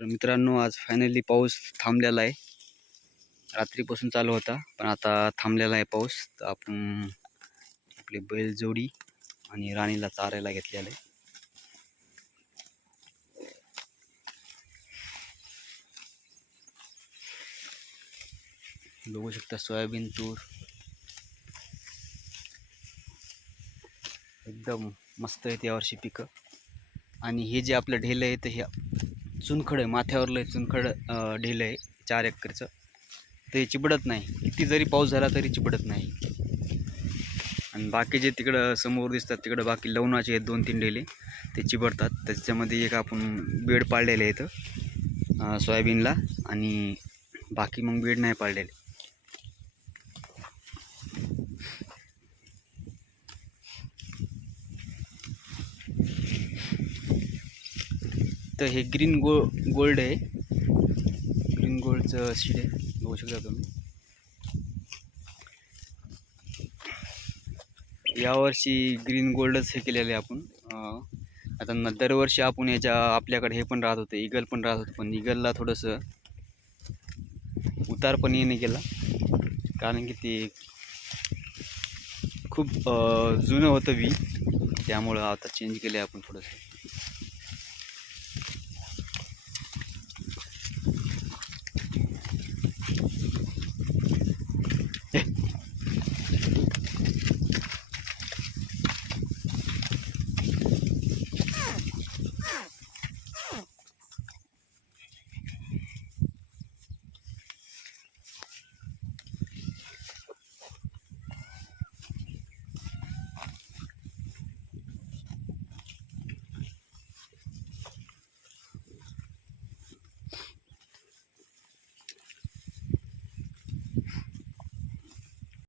तर मित्रांनो, आज फायनली पाऊस थांबलेला आहे. रात्रीपासून चालू होता पण आता थांबलेला आहे पाऊस. तर आपण आपली बैलजोडी आणि राणीला चारायला घेतलेलं आहे. बघू शकता सोयाबीन, तूर एकदम मस्त आहेत यावर्षी पिकं. आणि हे जे आपलं ढेल आहे तर हे चुनखड आहे, माथ्यावरलं चुनखड ढेल आहे 4 एकरचं. ते चिबडत नाही, किती जरी पाऊस झाला तरी चिबडत नाही. आणि बाकी जे तिकडं समोर दिसतात तिकडं बाकी लवणाचे आहेत 2-3 ढेले, ते चिबडतात. त्याच्यामध्ये एक आपण बेड पाळलेले आहेत सोयाबीनला, आणि बाकी मग बेड नाही पाळलेले. तर हे ग्रीन गोल्ड आहे, ग्रीन गोल्डचं सीड आहे, बघू शकता तुम्ही. यावर्षी ग्रीन गोल्डच हे केलेलं आहे आपण. आता दरवर्षी आपण आपल्याकडे हे पण राहत होतं, ईगल पण राहत होतं, पण ईगलला थोडंसं उतार पण येणे गेला, कारण की ते खूप जुनं होतं त्यामुळं आता चेंज केलं आहे आपण थोडंसं.